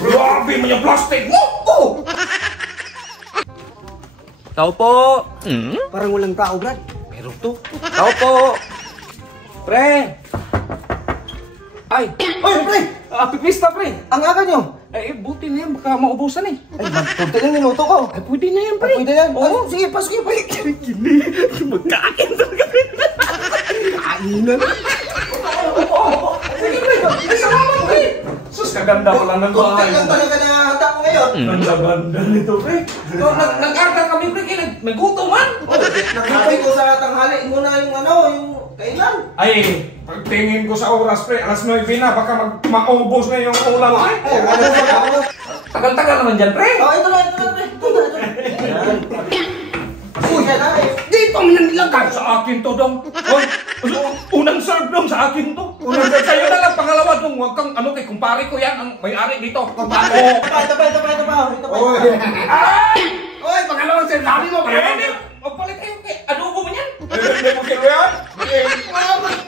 Grabe mo yung plastic mo! Tao po! Parang walang tao, Brad. Meron to. Tao po! Pre! Ay! Oy, pre! Pipista, pre! Ang aga nyo! Eh, buti na yan. Baka maubusan eh. Ay, magpunta lang niluto ko. Ay, pwede na yan, pre. Pwede yan. Oo. Sige, pasok yung balik. Gini. Magkain talaga. Kainan. Sige, pre. Ay, salamat, pre. Sus, kaganda ko lang ng Kunti bahay. lang talaga na hata ko ngayon. Ganda nito, pre. Nag-arta kami, pre. May gutom, man. Nagkakay ko sa tanghali muna yung yung kailan. Ay, pagtingin ko sa oras, pre, alas 9 na, baka maubos na yung ulam, pre. Tagal-tagal naman dyan, pre. Oh, ito na, pre. Ito na. Uy, Dito mo yan ilagay sa akin to, dong. Hoy, unang serve dong sa akin to. Unang serve sa'yo na lang, pangalawa dong. Huwag kang, kay kumpare ko yan, ang may-ari dito. Kumpare. Ito pa. Oy, pangalawang serve, sabi mo, pre. Magpalit kayo, adobo mo yan. Hindi mo kilo yan.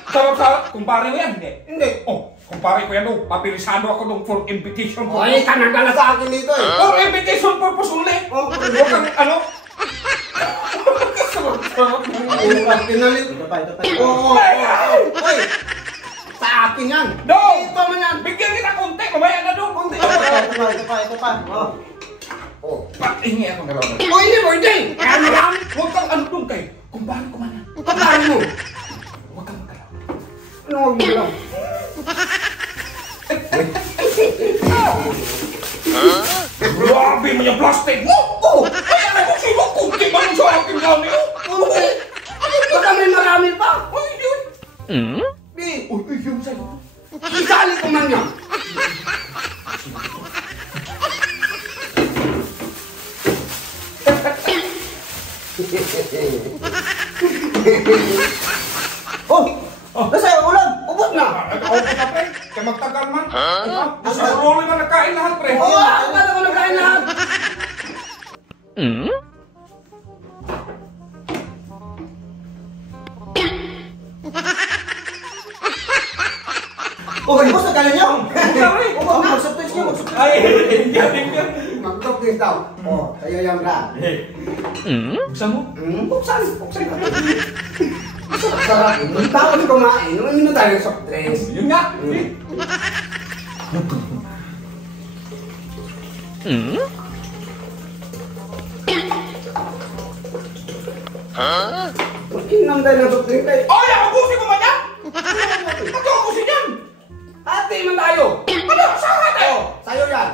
Sarap sa kumpare mo yan, hindi. Oh, kumpare ko yan, dong. Papilisado ako dong for invitation purpose. Ay, ka nagdala sa akin dito eh. For invitation purpose only. Huwag kang, Pinalit. Ito pa. Oy! Sa akin yan. Dong! Ito man yan. Bigyan kita konti, mamaya na dong. Konti. Ito pa. Oh. Patingi ako na lang. Uy, hindi mo, hindi! Ano lang? Huwag kang dong kay. Kumpare ko man yan. Kapaan mo! Huwag kang magalaw. Ano huwag mo lang? Grabe mo yung plastic mo! Ay, ano ko sino? Kunti ba yung sa akin lang yun? Baka may marami pa! Ay, yun! Uy, yun sa'yo. Isali ko man yan! Oh! Nasa yung ulam! Ubot na! Okay na, pre. Kaya magtagal man. Sa rolo na nakain lahat, pre. Oo! Ako na ako nagkain lahat! Okay, boss, nagkain niyo! Oo, mag-subtest niyo, mag-subtest! Ay, hindi. Mag-subtest daw! Oh, sa'yo yan, Brad! Buksan mo? Buksan ka! Sarap! Yung tao na kumain, nung na tayo soft drinks. Yun nga. Inom tayo ng soft drink tayo. Oy, abusin ko man yan! Abusin yan! Ate man tayo! Ano? Saan ka tayo? Sa'yo yan!